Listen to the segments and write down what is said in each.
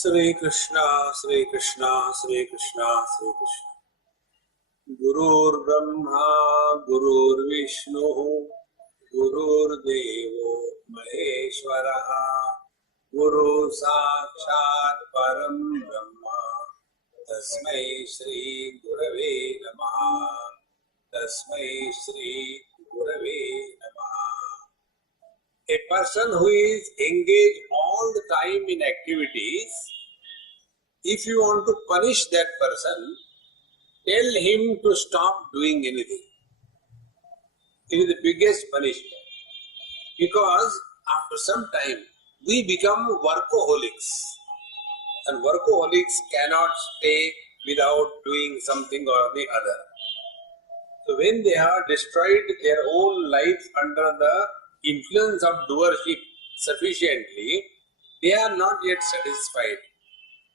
Sri Krishna, Sri Krishna, Sri Krishna, Sri Krishna. Gurur Brahma, Gurur Vishnu, Gurur Devo Maheshwaraha, Guru Sakshat Param Brahma, Tasmai Shri Gurave Namaha, Tasmai Shri Gurave Namaha. A person who is engaged all the time in activities, if you want to punish that person, tell him to stop doing anything. It is the biggest punishment. Because after some time, we become workaholics. And workaholics cannot stay without doing something or the other. So when they have destroyed their own life under the influence of doership sufficiently, they are not yet satisfied.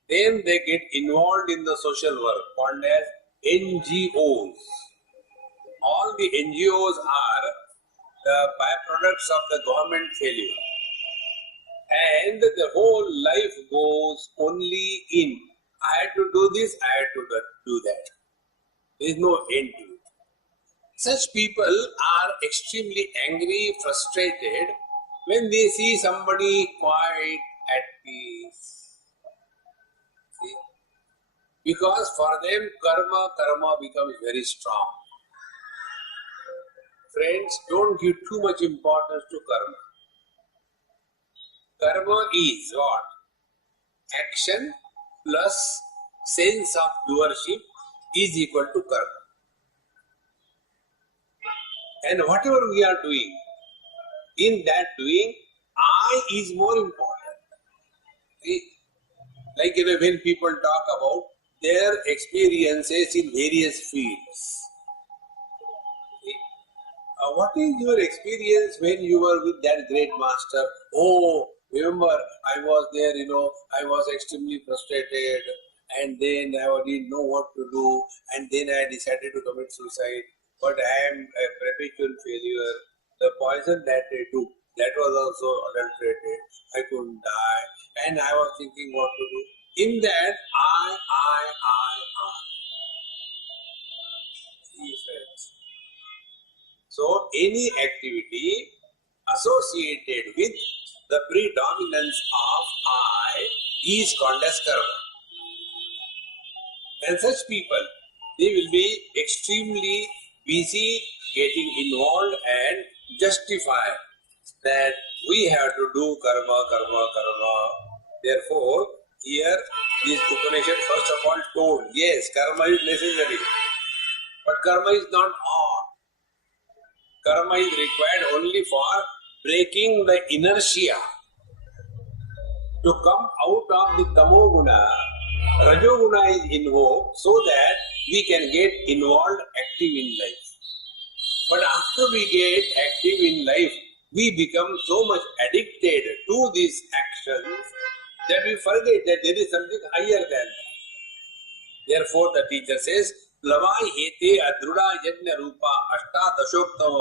Then they get involved in the social work called as NGOs. All the NGOs are the byproducts of the government failure. And the whole life goes only in, I had to do this, I had to do that. There is no end to it. Such people are extremely angry, frustrated when they see somebody quiet, at peace. See? Because for them, karma becomes very strong. Friends, don't give too much importance to karma. Karma is what? Action plus sense of doership is equal to karma. And whatever we are doing, in that doing, I is more important. See? Like when people talk about their experiences in various fields. What is your experience when you were with that great master? Oh, remember, I was there, I was extremely frustrated, and then I didn't know what to do, and then I decided to commit suicide. But I am a perpetual failure. The poison that I took, that was also adulterated. I couldn't die, and I was thinking what to do. In that, I. See, friends. So, any activity associated with the predominance of I is called as karma. And such people, they will be extremely busy getting involved and justify that we have to do karma. Therefore, here this Upanishad first of all told, yes, karma is necessary, but karma is not all. Karma is required only for breaking the inertia to come out of the tamo guna. Rajo guna is invoked so that we can get involved, active in life. But after we get active in life, we become so much addicted to these actions that we forget that there is something higher than that. Therefore, the teacher says, Plavai hete adruda yajna rupa ashtadashoktam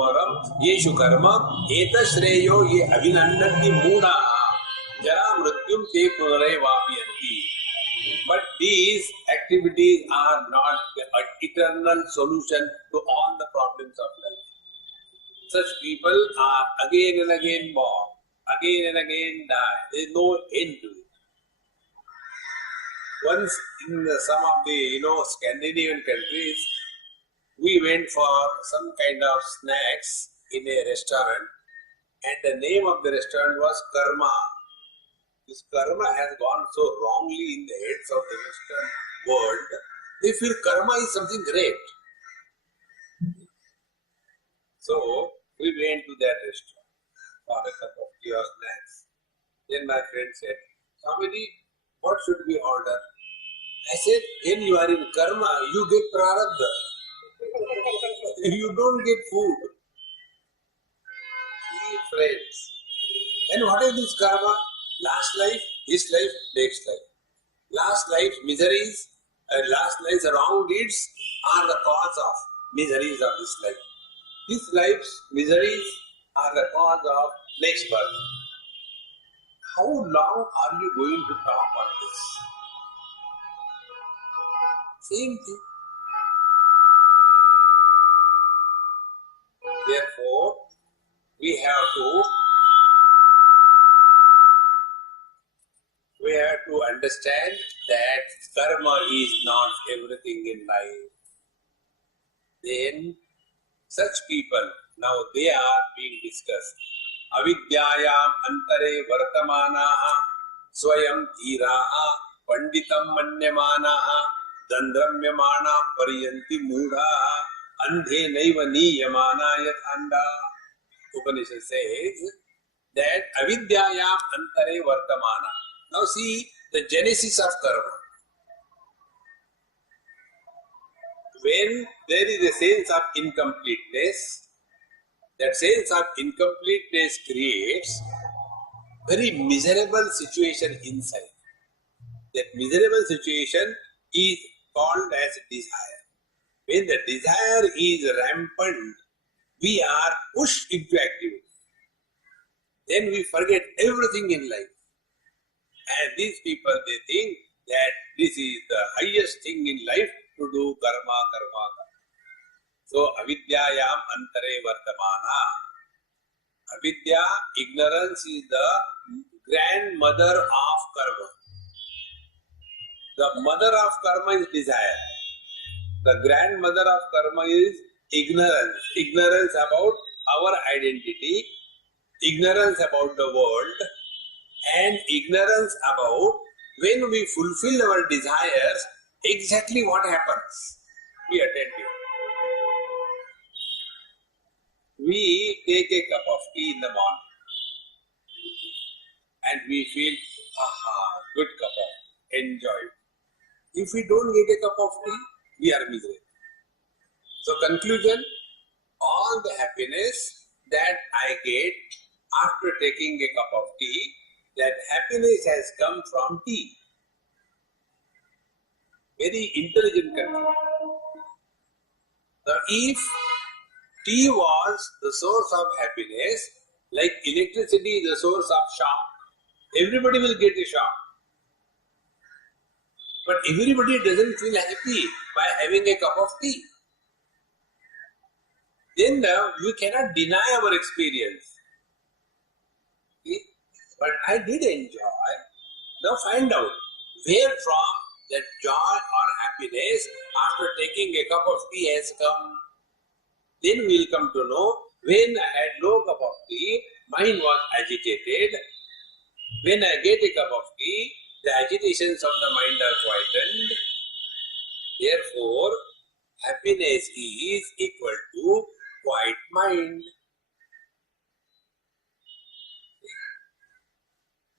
yeshu karma eta shreyo ye avinandati muda jara mrityum te punare vapiyanti. But these activities are not an eternal solution to all the problems of life. Such people are again and again born, again and again die. There is no end to it. Once in some of the Scandinavian countries, we went for some kind of snacks in a restaurant, and the name of the restaurant was Karma. This karma has gone so wrongly in the heads of the Western world. They feel karma is something great. So we went to that restaurant for a cup of tea or snacks. Then my friend said, Swamiji, what should we order? I said, when you are in karma, you get prarabdha. You don't get food. See, friends. And what is this karma? Last life, this life, next life. Last life's miseries and last life's wrong deeds are the cause of miseries of this life. This life's miseries are the cause of next birth. how long are you going to talk on this? Same thing. Therefore, we have to understand that karma is not everything in life. Then such people, now they are being discussed. Avidyayam antare vartamanaha swayam dhiraha panditam manyamanaha dandramyamana paryanti mudha andhe naiva niyamana yathanda. Upanishad says that avidyayam antare vartamana. Now see the genesis of karma. When there is a sense of incompleteness, that sense of incompleteness creates very miserable situation inside. That miserable situation is called as desire. When the desire is rampant, we are pushed into activity. Then we forget everything in life. And these people, they think that this is the highest thing in life to do karma. So, avidyayam antare vartamana. Avidya, ignorance, is the grandmother of karma. The mother of karma is desire. The grandmother of karma is ignorance. Ignorance about our identity, ignorance about the world, and ignorance about when we fulfill our desires, exactly what happens. Be attentive. We take a cup of tea in the morning and we feel, good cup of tea, enjoy it. If we don't get a cup of tea, we are miserable. So conclusion, all the happiness that I get after taking a cup of tea, that happiness has come from tea. Very intelligent conclusion. Now if tea was the source of happiness, like electricity is the source of shock, everybody will get a shock. But everybody doesn't feel happy by having a cup of tea. Then we cannot deny our experience. See? But I did enjoy. Now find out where from that joy or happiness after taking a cup of tea has come. Then we will come to know when I had no cup of tea, mind was agitated. When I get a cup of tea, the agitations of the mind are quietened. Therefore, happiness is equal to quiet mind.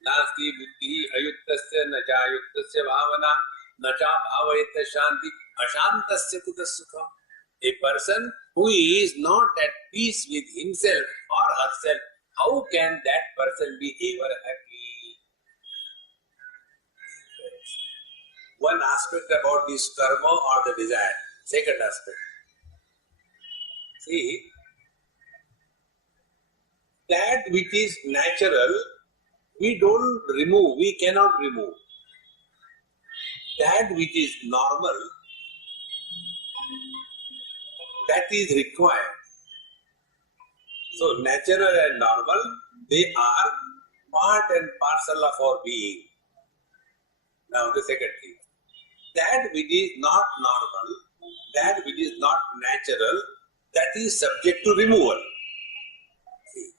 Nasti buddhi ayuttasya nacha ayuttasya bhavana nacha bhavayata shanti ashantasya kuta sukham. A person who is not at peace with himself or herself, how can that person be ever happy? One aspect about this karma or the desire. Second aspect. See, that which is natural, we don't remove, we cannot remove. That which is normal, that is required. So natural and normal, they are part and parcel of our being. Now the second thing. That which is not normal, that which is not natural, that is subject to removal. See?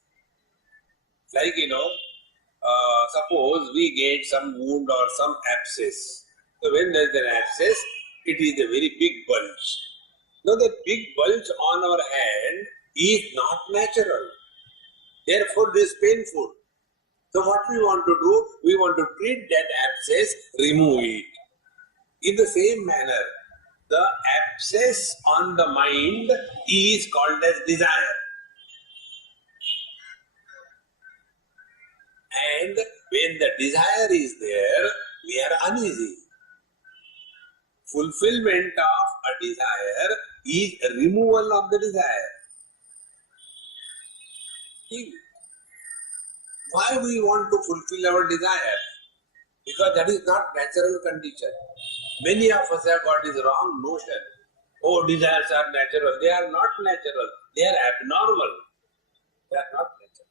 Like, suppose we get some wound or some abscess. So when there is an abscess, it is a very big bulge. Now the big bulge on our hand is not natural. Therefore it is painful. So what we want to do? We want to treat that abscess, remove it. In the same manner, the abscess on the mind is called as desire. And when the desire is there, we are uneasy. Fulfillment of a desire is a removal of the desire. Why we want to fulfill our desire? Because that is not natural condition. Many of us have got this wrong notion. Oh, desires are natural. They are not natural. They are abnormal. They are not natural.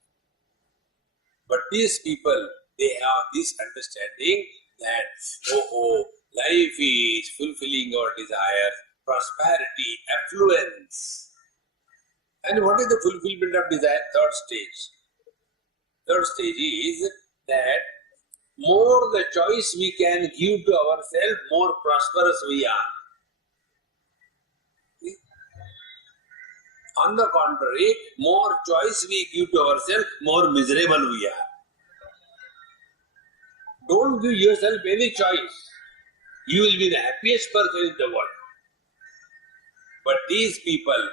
But these people, they have this understanding that, life is fulfilling our desires, prosperity, affluence. And what is the fulfillment of desire? Third stage. Third stage is that more the choice we can give to ourselves, more prosperous we are. On the contrary, more choice we give to ourselves, more miserable we are. Don't give yourself any choice. You will be the happiest person in the world. But these people,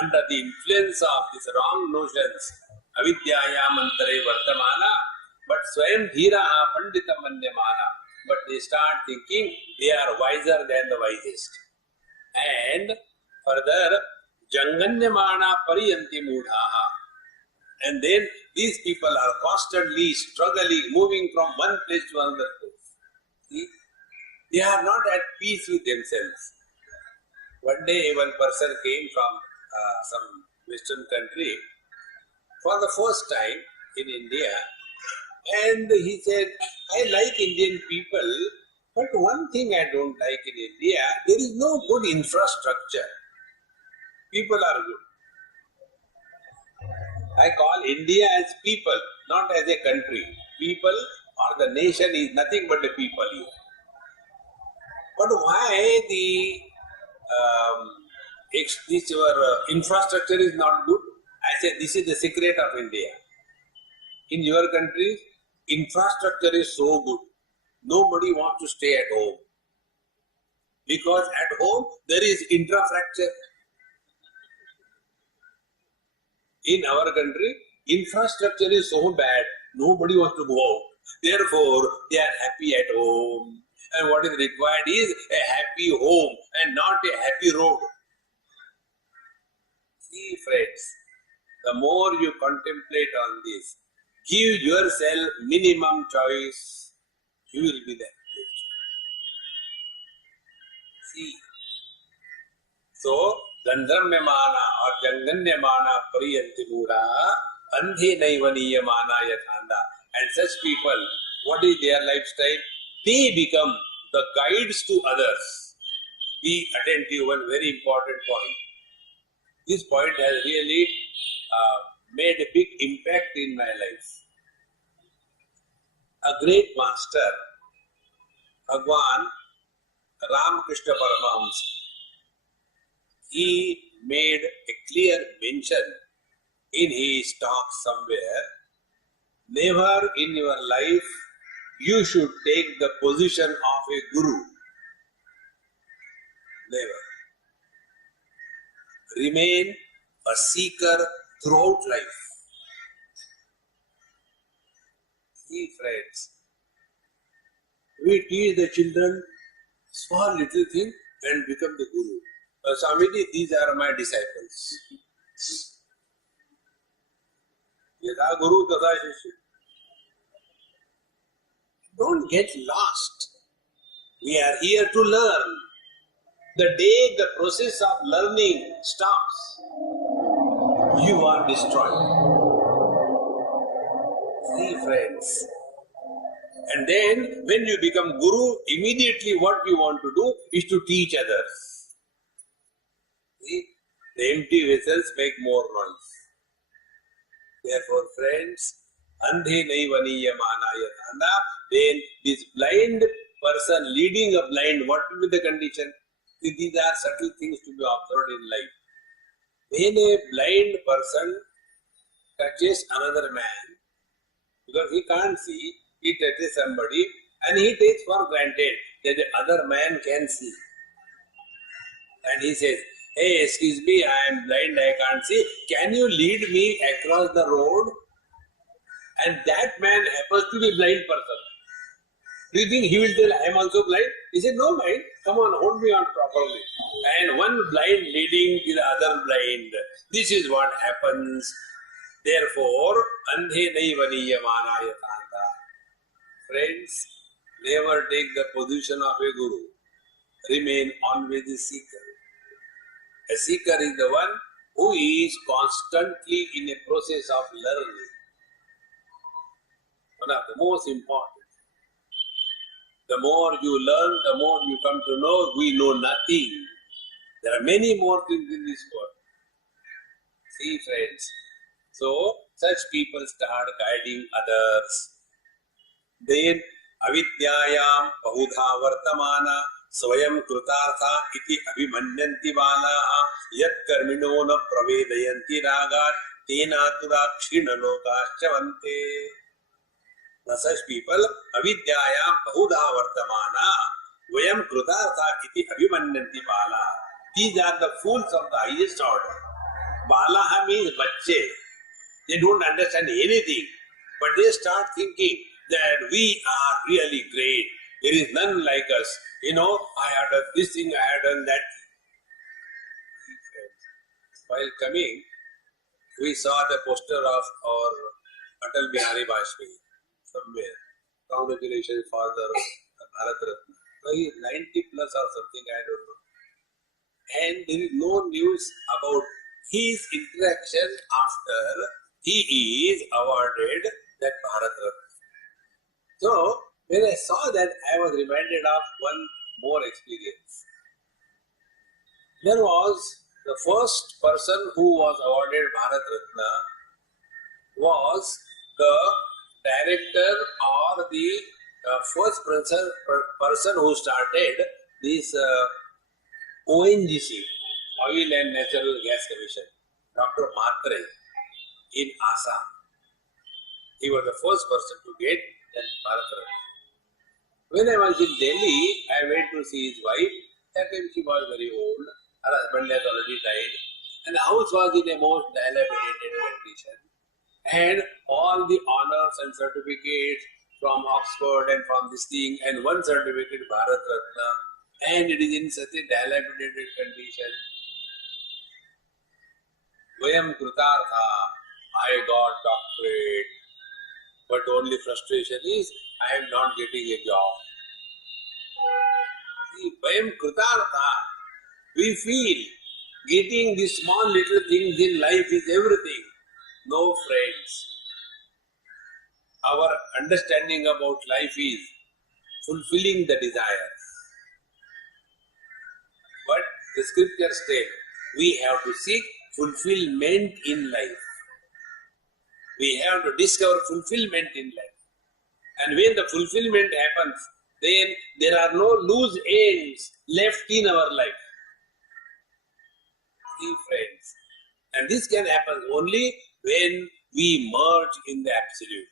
under the influence of these wrong notions, avidyaya mantare vartamana, but swayam dhiraha pandita manyamana, but they start thinking they are wiser than the wisest. And further, janganyamana pariyanti mudhaha. And then these people are constantly struggling, moving from one place to another place. See? They are not at peace with themselves. One day one person came from some western country for the first time in India, and he said, I like Indian people, but one thing I don't like in India, there is no good infrastructure. People are good. I call India as people, not as a country. People or the nation is nothing but the people here. But why this your infrastructure is not good? I say this is the secret of India. In your country, infrastructure is so good. Nobody wants to stay at home. Because at home, there is infrastructure. In our country, infrastructure is so bad, nobody wants to go out. Therefore, they are happy at home. And what is required is a happy home and not a happy road. See, friends, the more you contemplate on this, give yourself minimum choice, you will be the happiest. See, so, Gandharmyamana or Janganyamana pariyanti mudha andhe naivaniyamana yathanda. And such people, what is their lifestyle? They become the guides to others. Be attentive, one very important point. This point has really made a big impact in my life. A great master, Bhagwan Ramakrishna Paramahamsa, he made a clear mention in his talk somewhere, never in your life you should take the position of a guru. Never. Remain a seeker throughout life. See, friends, we teach the children small little thing and become the guru. Swamiji, these are my disciples. Yada guru tada shishya. Don't get lost. We are here to learn. The day the process of learning stops, you are destroyed. See, friends. And then, when you become guru, immediately what you want to do is to teach others. See, the empty vessels make more noise. Therefore, friends, andhe naivaniyamana yathanda, then this blind person leading a blind, what will be the condition? See, these are subtle things to be observed in life. When a blind person touches another man, because he can't see, he touches somebody and he takes for granted that the other man can see. And he says, hey, excuse me, I am blind, I can't see. Can you lead me across the road? And that man happens to be a blind person. Do you think he will tell, I am also blind? He said, no, mind, come on, hold me on properly. And one blind leading to the other blind. This is what happens. Therefore, andhe naiva niyamana yatanda. Friends, never take the position of a guru. Remain always a seeker. A seeker is the one who is constantly in a process of learning. One of the most important. The more you learn, the more you come to know we know nothing. There are many more things in this world. See, friends. So, such people start guiding others. Then, avidyayam bahudha vartamana swayam krutartha iti abhimanyanti balaha yat karmino na pravedayanti ragat tenatura kshina lokashchavante. Now, such people, avidyayam bahudha vartamana swayam krutartha iti abhimanyanti balaha. These are the fools of the highest order. Balaha means bacche. They don't understand anything, but they start thinking that we are really great. There is none like us. You know, I have done this thing, I have done that thing. While coming, we saw the poster of our Atal Bihari Vajpayee somewhere. Congratulations for the Bharat Ratna. So he is 90 plus or something, I don't know. And there is no news about his interaction after he is awarded that Bharat Ratna. So, when I saw that, I was reminded of one more experience. There was the first person who was awarded Bharat Ratna was the director or the first person who started this ONGC, Oil and Natural Gas Commission, Dr. Matre in Assam. He was the first person to get that Bharat Ratna. When I was in Delhi, I went to see his wife. That time she was very old. Her husband had already died. And the house was in a most dilapidated condition. And all the honors and certificates from Oxford and from this thing, and one certificate, Bharat Ratna, and it is in such a dilapidated condition. Vayam Krutartha, I got doctorate, but only frustration is I am not getting a job. See, Vayam Krutartha, we feel getting these small little things in life is everything. No, friends. Our understanding about life is fulfilling the desires. But the scriptures state we have to seek fulfillment in life. We have to discover fulfillment in life. And when the fulfillment happens, then there are no loose ends left in our life. See, friends. And this can happen only when we merge in the Absolute.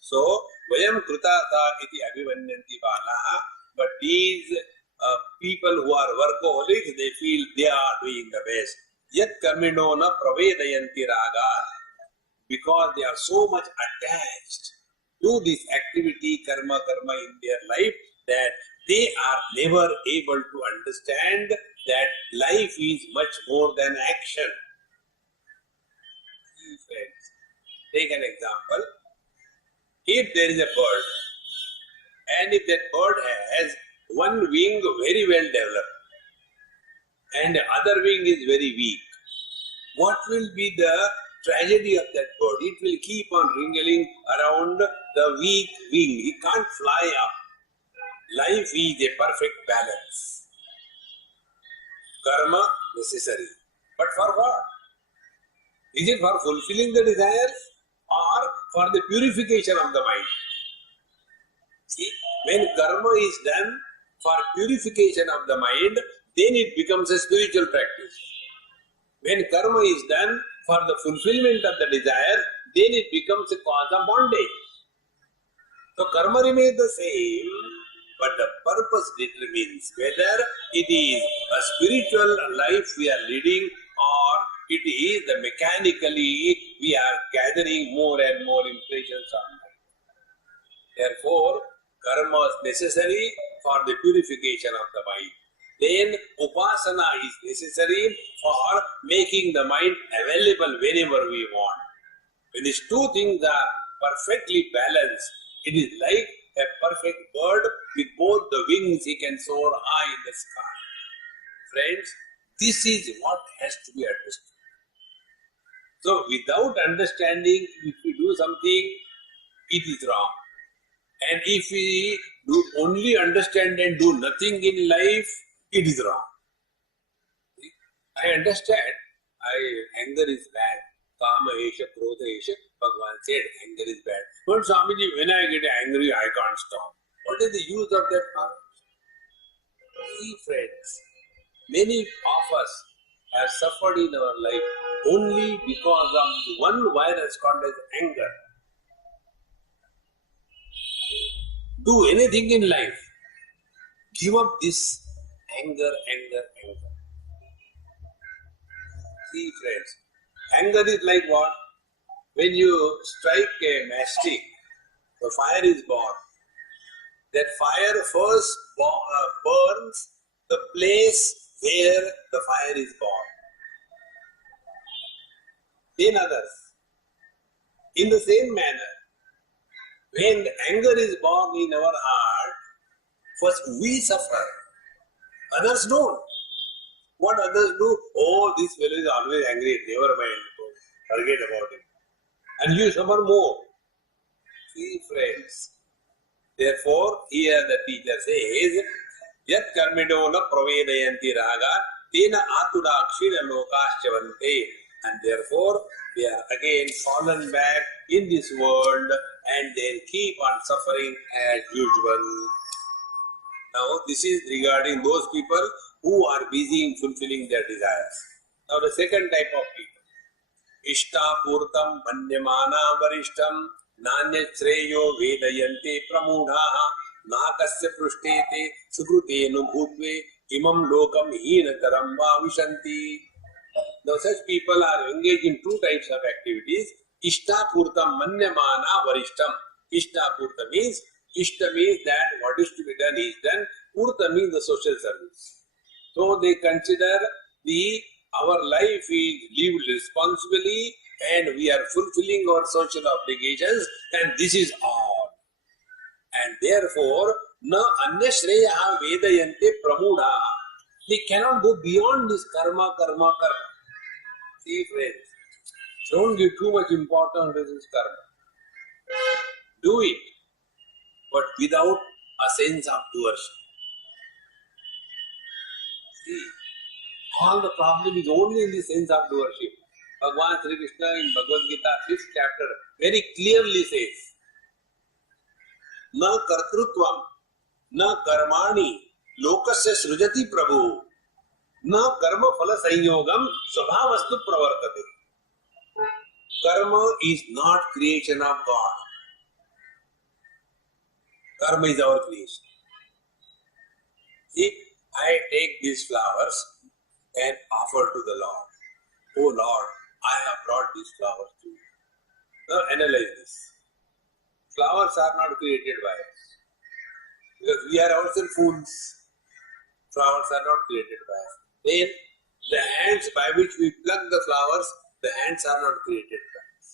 So, Vayam Krutartha iti abhimanyanti balaha, but these people who are workaholics, they feel they are doing the best. Yat karmino na pravedayanti raga, because they are so much attached to this activity, karma in their life, that they are never able to understand that life is much more than action. Friends, take an example. If there is a bird, and if that bird has one wing very well developed, and the other wing is very weak, what will be the tragedy of that bird? It will keep on wriggling around the weak wing. He can't fly up. Life is a perfect balance. Karma necessary. But for what? Is it for fulfilling the desires or for the purification of the mind? See, when karma is done for purification of the mind, then it becomes a spiritual practice. When karma is done for the fulfillment of the desire, then it becomes a cause of bondage. So karma remains the same, but the purpose determines whether it is a spiritual life we are leading or it is the mechanically we are gathering more and more impressions on mind. Therefore, karma is necessary for the purification of the mind. Then upasana is necessary for making the mind available whenever we want. When these two things are perfectly balanced, it is like a perfect bird with both the wings, he can soar high in the sky. Friends, this is what has to be understood. So, without understanding, if we do something, it is wrong. And if we do only understand and do nothing in life, it is wrong. I understand. Anger is bad. Kama esha, krodha esha. Bhagavan said anger is bad. But Swamiji, when I get angry, I can't stop. What is the use of that power? See, friends, many of us have suffered in our life only because of one virus called as anger. Do anything in life. Give up this anger. See, friends, anger is like what? When you strike a matchstick, the fire is born. That fire first burns the place where the fire is born. Then others. In the same manner, when anger is born in our heart, first we suffer. Others don't. What others do? Oh, this fellow is always angry. Never mind. Forget about it. And you suffer more. See, friends. Therefore, here the teacher says, Yat karmido na pravedayanti raga, tena atudakshina lokaschavante. And therefore, they are again fallen back in this world and they keep on suffering as usual. Now, this is regarding those people who are busy in fulfilling their desires. Now, the second type of people. Ishtapurtam manyamana varishtam nanya shreyo vedayante pramudhaha nakasya prushtete sukrutenu bhutve imam lokam heenataram vavishanti. Now, such people are engaged in two types of activities. Ishtapurtam manyamana varishtam. Ishtapurta means that what is to be done is done. Purta means the social service. So they consider our life is lived responsibly and we are fulfilling our social obligations and this is all. And therefore, na anya shreyaha vedayante pramudha. They cannot go beyond this karma. See, friends, don't give too much importance to this karma. Do it, but without a sense of doership. See, all the problem is only in the sense of doership. Bhagavan Sri Krishna in Bhagavad Gita 5th chapter very clearly says, Na kartrutvam, na karmani, lokasya srujati prabhu, na karma phala sanyogam svabhavastu pravartate. Karma is not creation of God. Karma is our creation. See, I take these flowers and offer to the Lord. Oh Lord, I have brought these flowers to you. Now analyze this. Flowers are not created by us. Because we are ourselves fools. Flowers are not created by us. Then the hands by which we pluck the flowers, the hands are not created by us.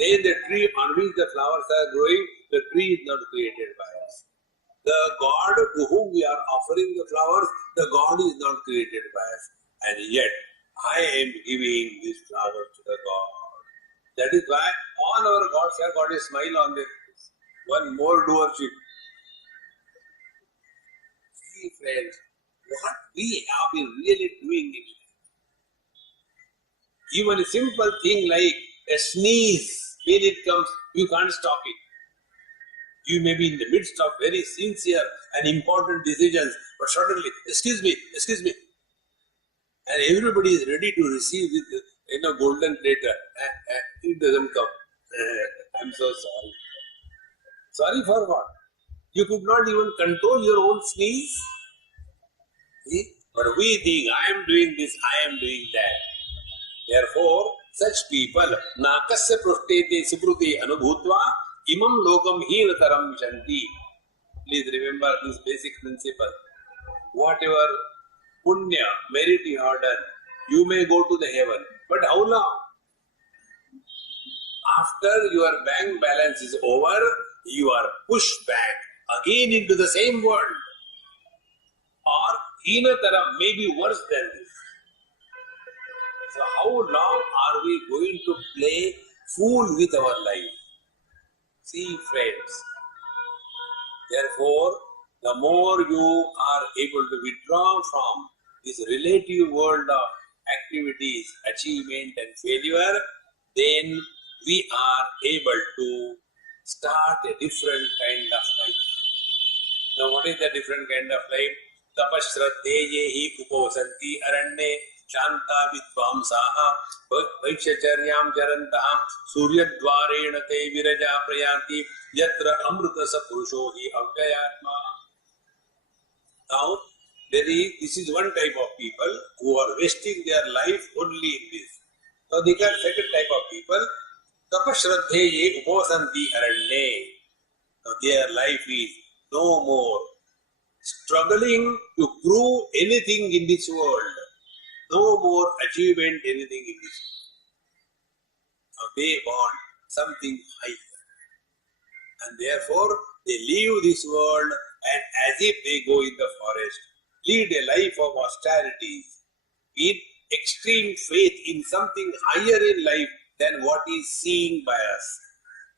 Then the tree on which the flowers are growing, the tree is not created by us. The God to whom we are offering the flowers, the God is not created by us. And yet, I am giving these flowers to the God. That is why all our gods have got a smile on their face. One more doership. See, friends, what we have been really doing in life. Even a simple thing like a sneeze, when it comes, you can't stop it. You may be in the midst of very sincere and important decisions, but suddenly, excuse me, and everybody is ready to receive this, golden platter. It doesn't come. I'm so sorry. Sorry for what? You could not even control your own sneeze. See? But we think, I am doing this, I am doing that. Therefore, such people, nakasya prushtete sukruti anubhutva imam lokam heenataram vishanti. Please remember this basic principle. Whatever punya, merit you have done, you may go to the heaven. But how long? After your bank balance is over, you are pushed back again into the same world. Or Hinataram, maybe worse than this. So how long are we going to play fool with our life? See, friends, therefore, the more you are able to withdraw from this relative world of activities, achievement and failure, then we are able to start a different kind of life. Now, what is the different kind of life? Tapashraddheyehi uposanti aranye shanta vidvamsaha vaikshacharyam charantaha suryadvarena te viraja prayanti yatra amrita sapurusho hi avyayatma. Now, this is one type of people who are wasting their life only in this. Now, they are second type of people. Tapashraddheye uposanti aranye. Now, their life is no more struggling to prove anything in this world. No more achievement anything in this world. Now, they want something higher. And therefore, they leave this world and as if they go in the forest, lead a life of austerities, in extreme faith in something higher in life than what is seen by us.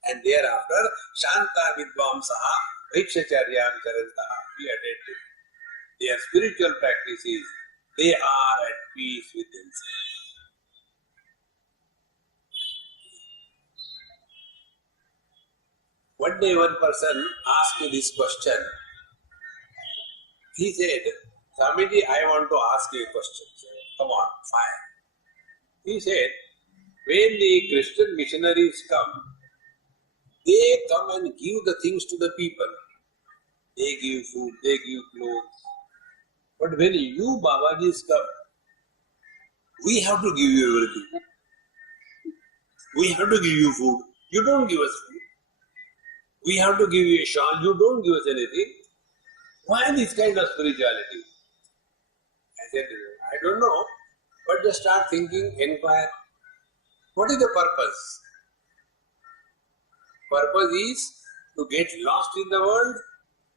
And thereafter, Shanta Vidvamsaha, Vaikshacharyam Charantaha, be attentive. Their spiritual practices, they are at peace with themselves. One day one person asked me this question. He said, Swamiji, I want to ask you a question. Come on, fire. He said, when the Christian missionaries come, they come and give the things to the people. They give food, they give clothes. But when you Babajis come, we have to give you everything. We have to give you food. You don't give us food. We have to give you a shawl. You don't give us anything. Why this kind of spirituality? I said, I don't know. But just start thinking, inquire. What is the purpose? Purpose is to get lost in the world,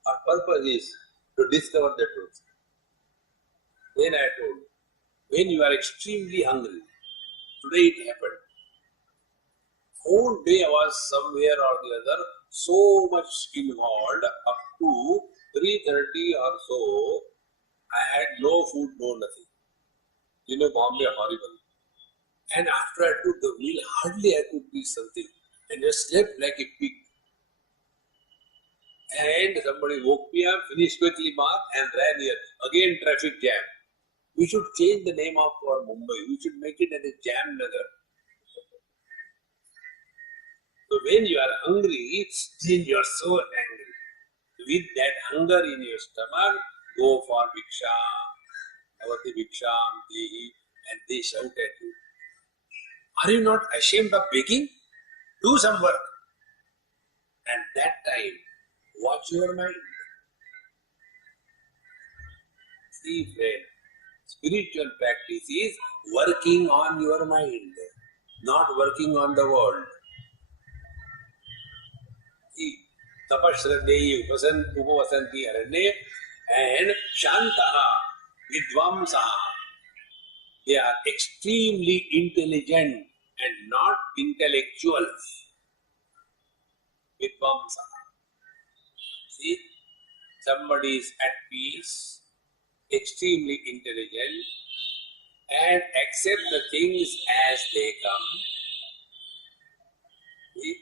or purpose is to discover the truth. Then I told, when you are extremely hungry, today it happened. Whole day I was somewhere or the other so much involved up to 3:30 or so. I had no food, no nothing. You know, Bombay horrible. And after I took the meal, hardly I could eat something. And just slept like a pig. And somebody woke me up, finished quickly bath and ran here. Again traffic jam. We should change the name of our Mumbai. We should make it as a Jam Nagar. So when you are hungry, then you are so angry. With that hunger in your stomach, go for Bhiksha. Avati Bhiksham Dehi, and they shout at you. Are you not ashamed of begging? Do some work. And that time, watch your mind. See, friend, spiritual practice is working on your mind, not working on the world. See, Tapashraddheyi Upavasanti Aranye and Shantaha Vidvamsaha. They are extremely intelligent and not intellectuals. Vidvamsaha. See, somebody is at peace, extremely intelligent, and accept the things as they come. See,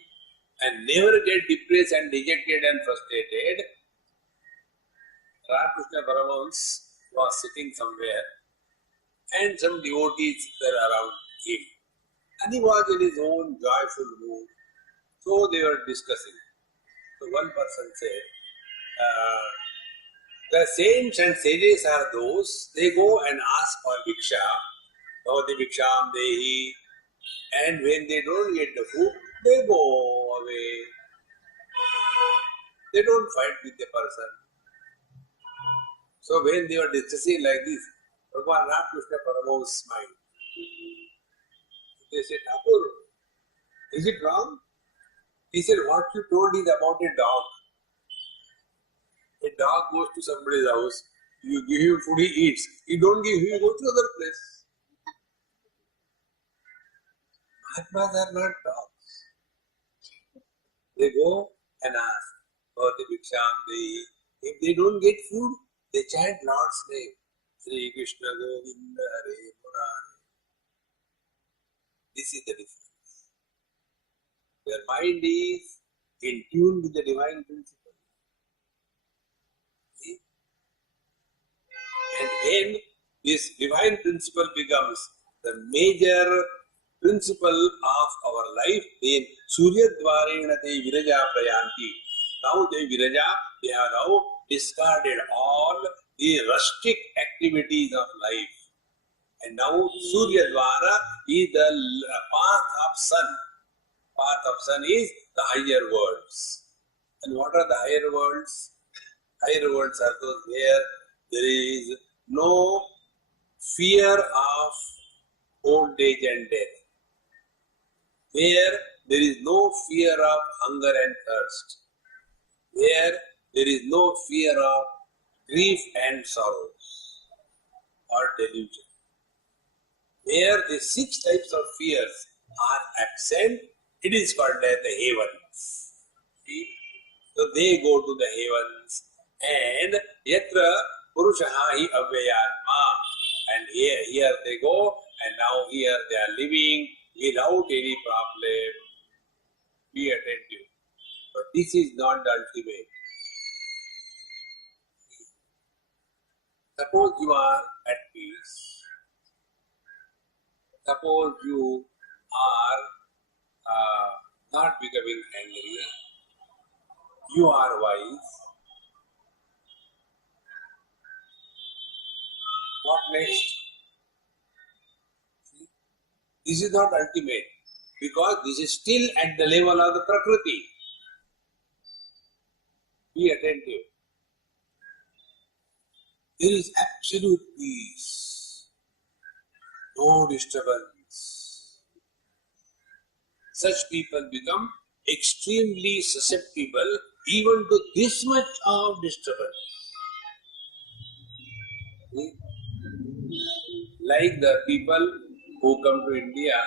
and never get depressed and dejected and frustrated. Ramakrishna Paramahamsa was sitting somewhere and some devotees were around him. And he was in his own joyful mood. So they were discussing. So one person said, the saints and sages are those, they go and ask for Bhiksha, Bhavati Bhiksham Dehi, and when they don't get the food, they go away. They don't fight with the person. So when they were discussing like this, Bhagavan Ramakrishna Paramahamsa smiled. They said, Thakur, Is it wrong? He said, what you told is about a dog. A dog goes to somebody's house, you give him food, he eats. You don't give him, he goes to other place. Mahatmas are not dogs. They go and ask for the bhiksham they eat. If they don't get food, they chant Lord's name. Sri Krishna Govinda Hare Murari. This is the difference. Their mind is in tune with the divine principle. See? And when this divine principle becomes the major principle of our life, then Surya Dvarena te Viraja Prayanti. Now they Viraja, they have now discarded all the rustic activities of life. And now Surya Dvara is the path of sun. Path of sun is the higher worlds. And what are the higher worlds? Higher worlds are those where there is no fear of old age and death. Where there is no fear of hunger and thirst. Where there is no fear of grief and sorrows or delusion. Where the 6 types of fears are absent, it is called as the heavens. See? So they go to the heavens and yatra purushaha hi avyayatma, and here they go, and now here they are living without any problem. Be attentive. But this is not the ultimate. Suppose you are at peace. Suppose you are not becoming angry. You are wise. What next? This is not ultimate, because this is still at the level of the Prakriti. Be attentive. There is absolute peace, no disturbance. Such people become extremely susceptible even to this much of disturbance. Like the people who come to India,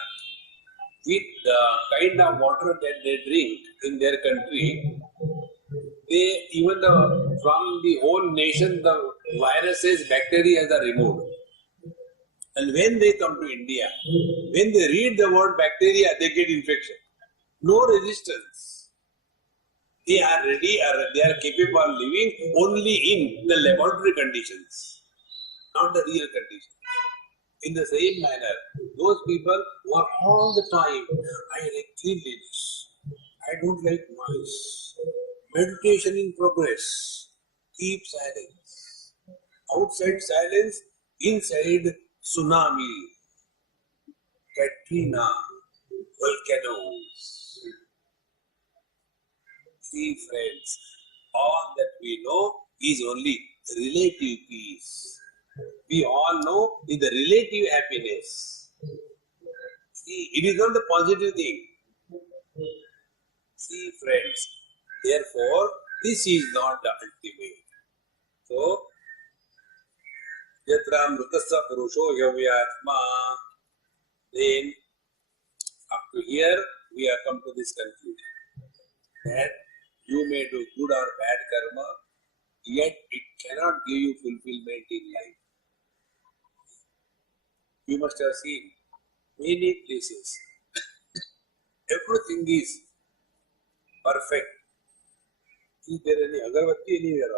with the kind of water that they drink in their country, from the whole nation, the viruses, bacteria are removed. And when they come to India, when they read the word bacteria, they get infection. No resistance. They are ready, they are capable of living only in the laboratory conditions, not the real conditions. In the same manner, those people who are all the time, I like cleanliness, I don't like noise, meditation in progress, keep silence. Outside silence, inside tsunami, Katrina, volcanoes. See friends, all that we know is only relative peace. We all know is the relative happiness. See, it is not the positive thing. See friends, therefore this is not the ultimate. So, yatra mritasya purusho yavyatma. Then, up to here, we have come to this conclusion that you may do good or bad karma, yet it cannot give you fulfillment in life. You must have seen many places. Everything is perfect. Is there any agarbatti anywhere?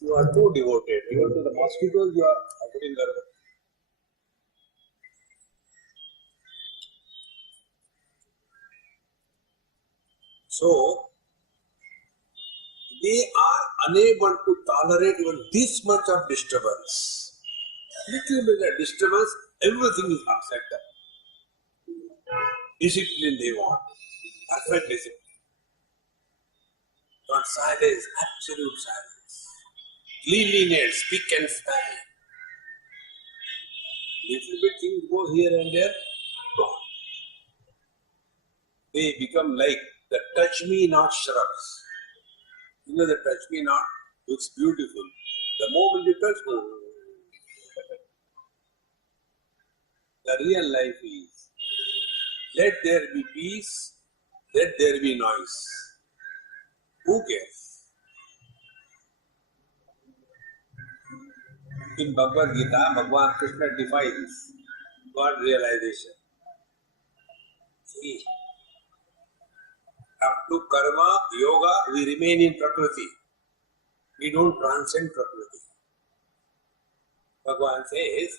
You are too devoted. Even to the mosquitoes, you are putting agarbatti. So, they are unable to tolerate even this much of disturbance. Little bit of disturbance, everything is upset. Discipline they want. Perfect discipline. Not silence, absolute silence. cleanliness, spick and span. Little bit things go here and there, gone. They become like the touch me not shrubs. You know, the touch me not looks beautiful. The moment you touch me, the real life is, let there be peace, let there be noise. Who cares? In Bhagavad Gita, Bhagavan Krishna defines God realization. See, up to karma, yoga, we remain in Prakriti. We don't transcend Prakriti. Bhagavan says,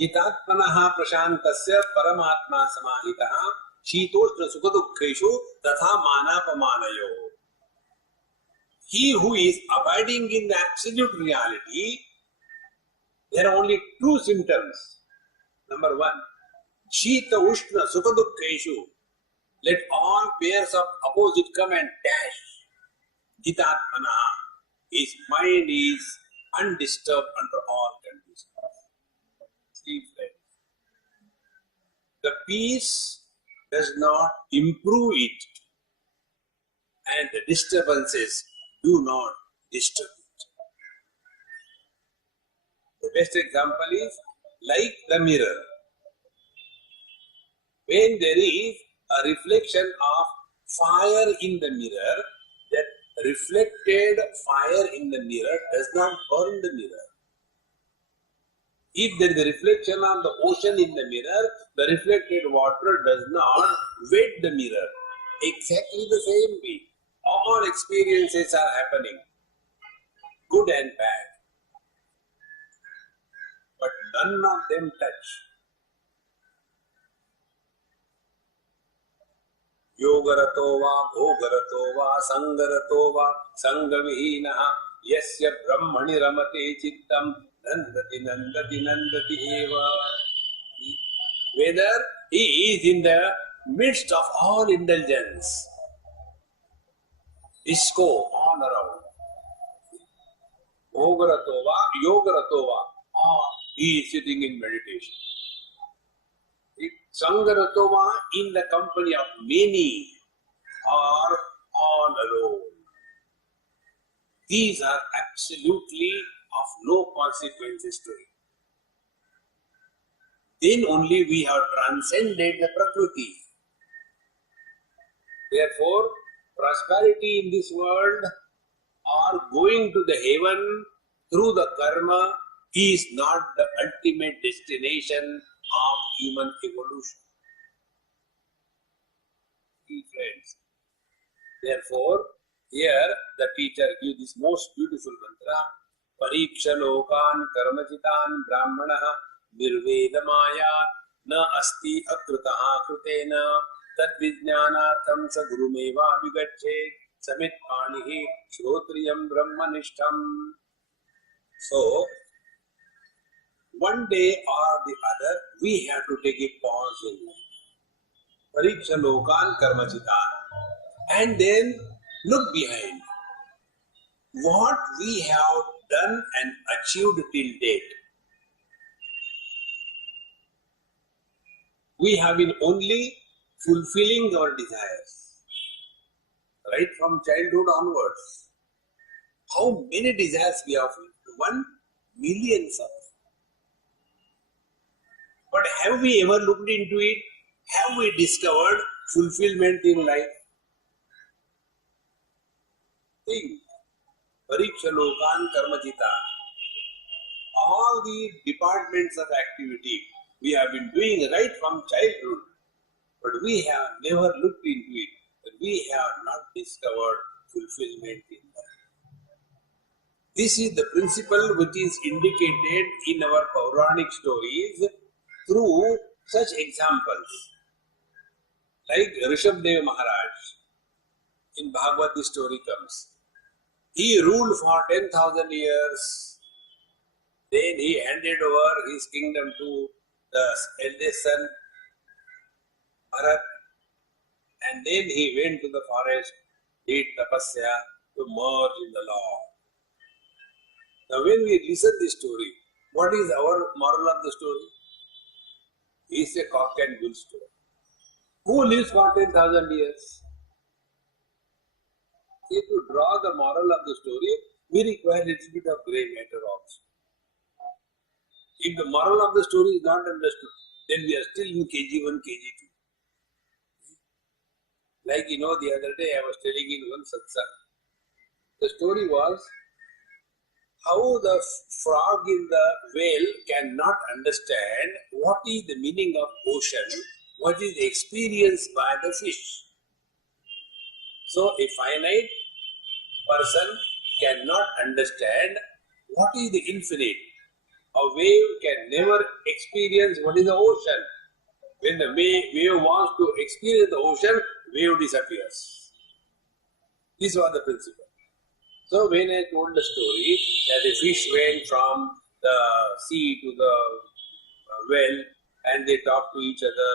Jitatmanaha prashantasya paramatma samahitaha shitoshna sukhadukkeshu tatha manapamanayo. He who is abiding in the absolute reality, there are only two symptoms. Number one, Shita Ushna Sukhadukkeshu. Let all pairs of opposite come and dash. Jitatmana. His mind is undisturbed under all conditions. See, friends, the peace does not improve it, and the disturbances do not disturb it. The best example is like the mirror. When there is a reflection of fire in the mirror, that reflected fire in the mirror does not burn the mirror. If there is a reflection of the ocean in the mirror, the reflected water does not wet the mirror. Exactly the same way. All experiences are happening, good and bad. But none of them touch. Yogarato va, bhogarato va, sangarato va, sangavihinaha, yasya brahmani ramate chittam, nandati nandati nandati eva. Whether he is in the midst of all indulgence, disco all around. Bhogarato va, yogarato va, he is sitting in meditation. Sangaratova in the company of many or all alone. These are absolutely of no consequences to it. Then only we have transcended the Prakriti. Therefore, prosperity in this world or going to the heaven through the karma is not the ultimate destination of human evolution. Friends. Therefore, here the teacher gives this most beautiful mantra: Pariksha lokan karmajitan brahmanaha nirvedamaya na asti akrutaha krutena tad vijnanatham sa gurumeva vigachet samit panihi shrotriyam brahmanishtam. So, one day or the other, we have to take a pause in life. Pariksha lokan karmajitan. And then look behind. What we have done and achieved till date. We have been only fulfilling our desires. Right from childhood onwards. How many desires we have fulfilled? 1 million of. But have we ever looked into it? Have we discovered fulfillment in life? Think. Pariksha lokan karmajita. All the departments of activity we have been doing right from childhood, but we have never looked into it. We have not discovered fulfillment in life. This is the principle which is indicated in our Puranic stories through such examples. Like Rishabdev Maharaj, in Bhagavad the story comes. He ruled for 10,000 years. Then he handed over his kingdom to the eldest son, Bharat. And then he went to the forest, did tapasya to merge in the law. Now when we listen to the story, what is our moral of the story? It's a cock and bull story. Who lives for 10,000 years? See, to draw the moral of the story, we require a little bit of grey matter also. If the moral of the story is not understood, then we are still in KG1, KG2. Like the other day I was telling in one satsang, the story was how the frog in the whale cannot understand what is the meaning of ocean, what is experienced by the fish. So a finite person cannot understand what is the infinite. A wave can never experience what is the ocean. When the wave wants to experience the ocean, wave disappears. This was the principle. So when I told the story that the fish went from the sea to the well and they talked to each other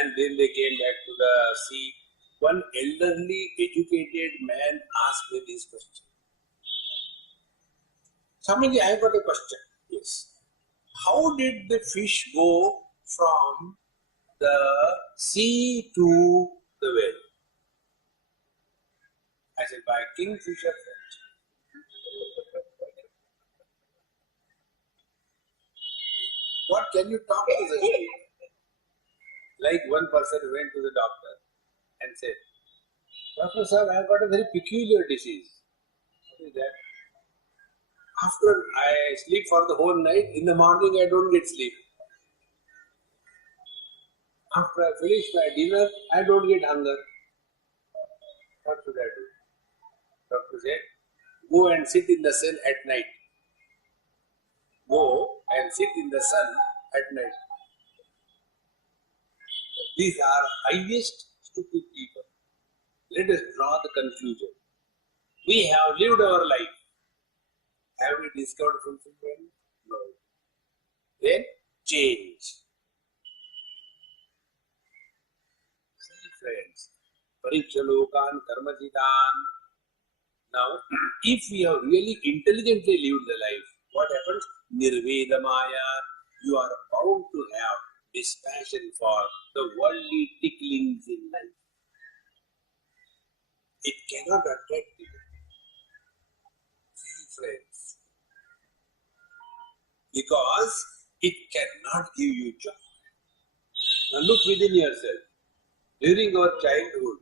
and then they came back to the sea, one elderly educated man asked me this question. Swamiji, I have got a question. Yes. How did the fish go from the sea to the well? I said, by kingfisher flight. What can you talk to the sea? Like one person went to the doctor and said, Doctor sir, I have got a very peculiar disease. What is that? After I sleep for the whole night, in the morning I don't get sleep. After I finish my dinner, I don't get hunger. What should I do? Doctor said, go and sit in the sun at night. Go and sit in the sun at night. These are highest stupid people. Let us draw the conclusion. We have lived our life. Have we discovered fulfillment? No. Then change. See friends, Parikshalokan Karmajitan. Now, if we have really intelligently lived the life, what happens? Nirvedamaya. You are bound to have this passion for the worldly ticklings in life. It cannot attract you. See friends, because it cannot give you joy. Now look within yourself. During our childhood,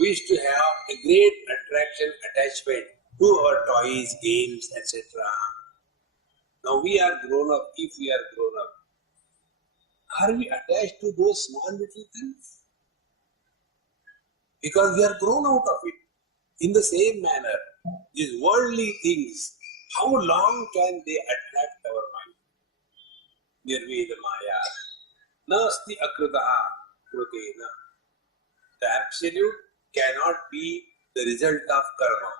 we used to have a great attraction, attachment to our toys, games, etc. Now we are grown up. If we are grown up, are we attached to those small little things? Because we are grown out of it. In the same manner, these worldly things, how long can they attract our mind? Nirvedamaya. Nasti akritaha krutena. The absolute cannot be the result of karma.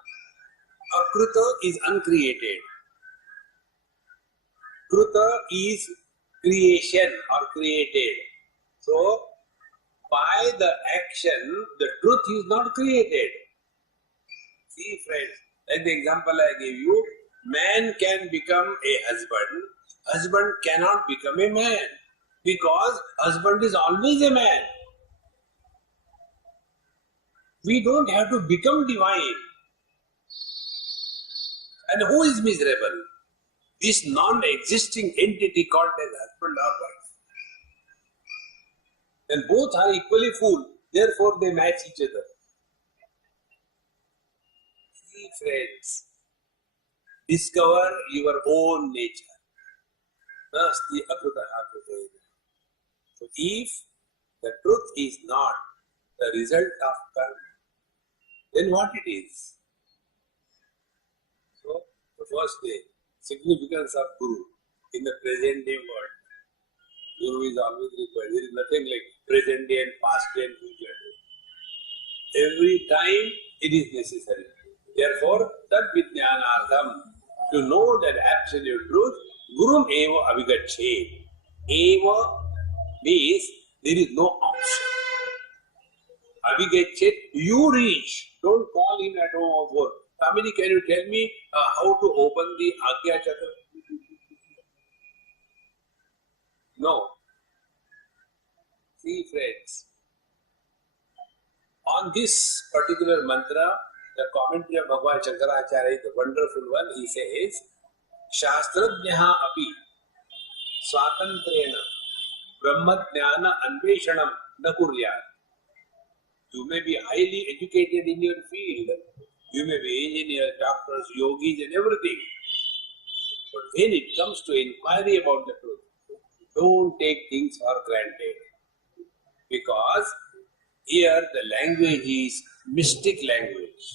Akruta is uncreated. Kruta is creation or created. So, by the action, the truth is not created. See friends, like the example I gave you, man can become a husband, husband cannot become a man, because husband is always a man. We don't have to become divine. And who is miserable? This non-existing entity called as husband or wife. And both are equally fool, therefore they match each other. See friends, discover your own nature. Nasti akrutaha krutena. So if the truth is not the result of karma, then what it is? So the first day, significance of Guru in the present day world. Guru is always required. There is nothing like present day and past day and future day. Every time it is necessary. Therefore, tat vijnanartham, to know that absolute truth, Gurum eva avigache. Eva means there is no option. Avigache, you reach. Don't call him at home or work. Kamini, can you tell me how to open the Agya Chakra? No. See, friends, on this particular mantra, the commentary of Bhagwan Shankaracharya is the wonderful one. He says, Shastrajnaha api swatantrena brahmajnana anveshanam na kuryat. You may be highly educated in your field. You may be engineers, doctors, yogis and everything. But when it comes to inquiry about the truth, don't take things for granted. Because here the language is mystic language.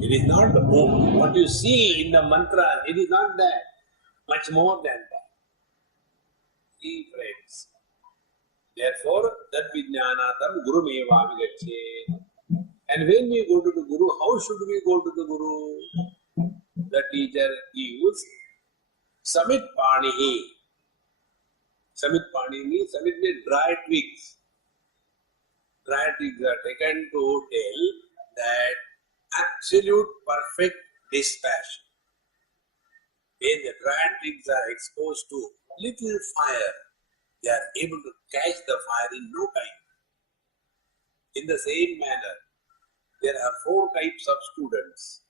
It is not what you see in the mantra, it is not that. Much more than that. See, friends. Therefore, that vijnanatam guru meva vigacche. And when we go to the Guru, how should we go to the Guru? The teacher gives Samit Panihi. Samit Panihi means Samit means dry twigs. Dry twigs are taken to tell that absolute perfect dispassion. When the dry twigs are exposed to little fire, they are able to catch the fire in no time. In the same manner, there are 4 types of students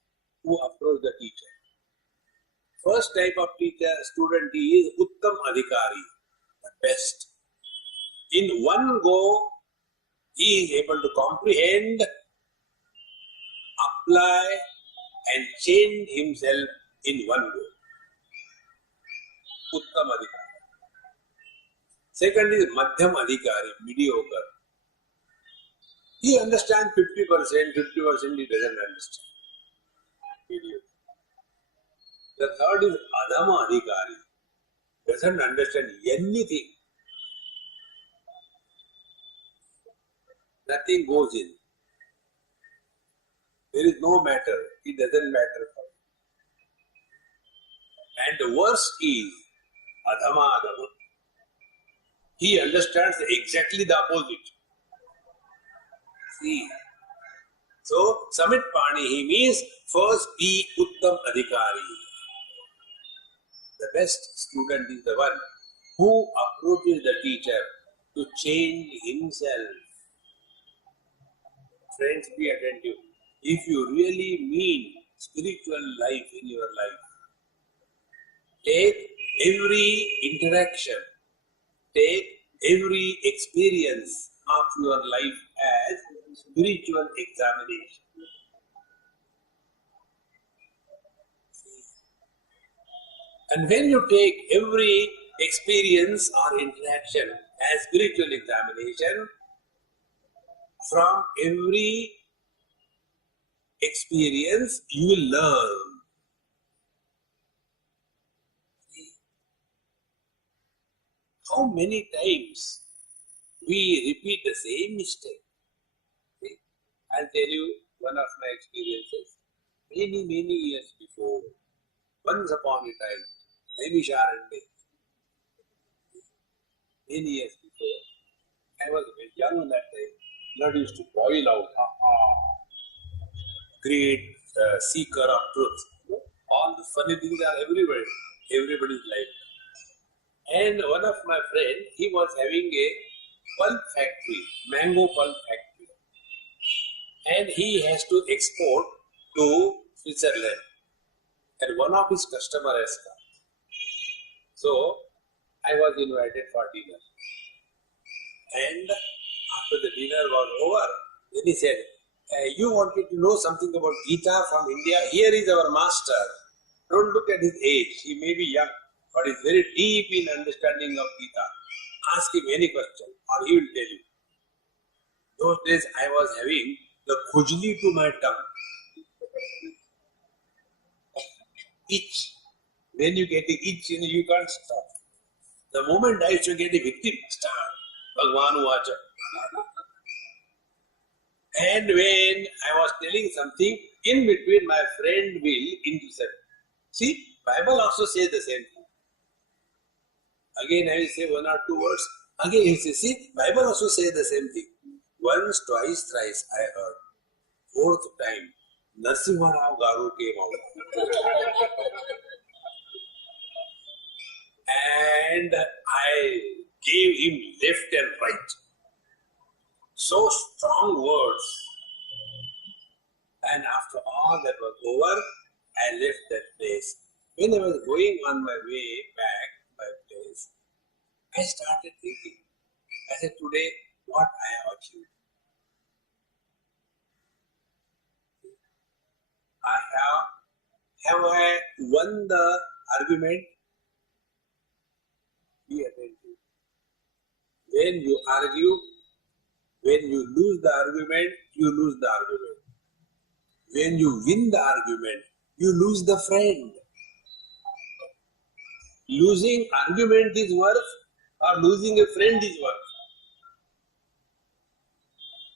who approach the teacher. First type of student is Uttam Adhikari, the best. In one go, he is able to comprehend, apply and change himself in one go. Uttam Adhikari. Second is Madhyam Adhikari, mediocre. He understands 50%, 50% he doesn't understand. Mediocre. The third is Adhama Adhikari, doesn't understand anything. Nothing goes in. There is no matter. It doesn't matter for him. And the worst is Adhama Adhama. He understands exactly the opposite. See. So, Samit Panihi means first be Uttam Adhikari. The best student is the one who approaches the teacher to change himself. Friends, be attentive. If you really mean spiritual life in your life, take every interaction, take every experience of your life as spiritual examination. And when you take every experience or interaction as spiritual examination, from every experience you will learn. How many times we repeat the same mistake? I'll tell you one of my experiences. Many years before, once upon a time, Naimisharanya, many years before, I was very young that time. Blood used to boil out. Great seeker of truth. All the funny things are everywhere, everybody's life. And one of my friends, he was having a pulp factory, mango pulp factory. And he has to export to Switzerland. And one of his customers has come. So, I was invited for dinner. And after the dinner was over, then he said, you wanted to know something about Gita from India? Here is our master. Don't look at his age. He may be young, but he is very deep in understanding of Gita. Ask him any question, or he will tell you. Those days I was having the khujli to my tongue. Itch. When you get the itch, you can't stop. The moment I used to get the victim, start. Bhagwan Vacha. And when I was telling something, in between my friend will intercept. See, Bible also says the same thing. Again I will say 1 or 2 words. Again he says, see, Bible also says the same thing. Once, twice, thrice I heard. 4th time, Narasimha Rao Garu came out. And I gave him left and right. So strong words. And after all that was over, I left that place. When I was going on my way back to my place, I started thinking. I said, today, what I have achieved? Have I won the argument? Be attentive. When you argue, when you lose the argument, you lose the argument. When you win the argument, you lose the friend. Losing argument is worse, or losing a friend is worse.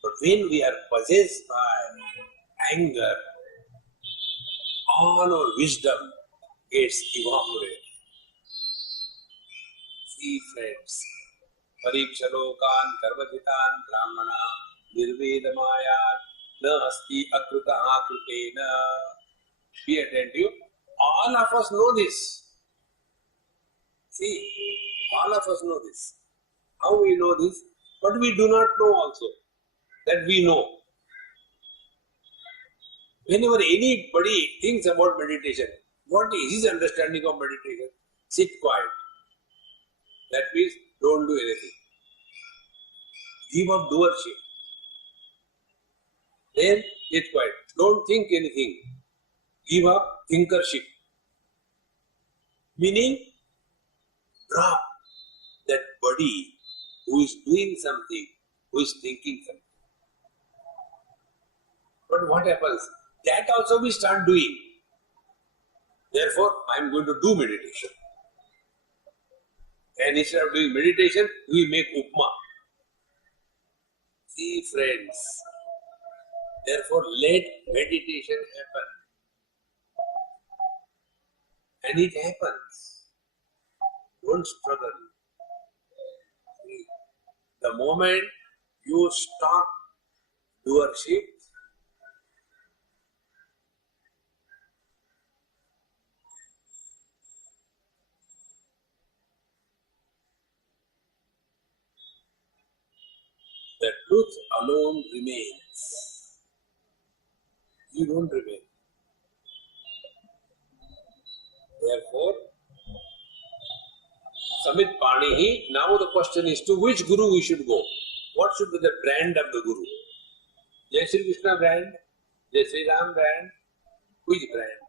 But when we are possessed by anger, all our wisdom gets evaporated. See, friends, Parikshalokan karmajitan brahmana nirvedamayat na asti akruta akrutena. Be attentive. All of us know this. See, all of us know this. How we know this? But we do not know also that we know. Whenever anybody thinks about meditation, what is his understanding of meditation? Sit quiet. That means don't do anything. Give up doership. Then sit quiet. Don't think anything. Give up thinkership. Meaning, drop that body who is doing something, who is thinking something. But what happens? That also we start doing. Therefore, I am going to do meditation. And instead of doing meditation, we make upma. See, friends, therefore let meditation happen. And it happens. Don't struggle. See, the moment you stop doership, the truth alone remains. You don't remain. Therefore, Samit Panihi, now the question is to which Guru we should go? What should be the brand of the Guru? Jai Sri Krishna brand? Jai Sri Ram brand? Which brand?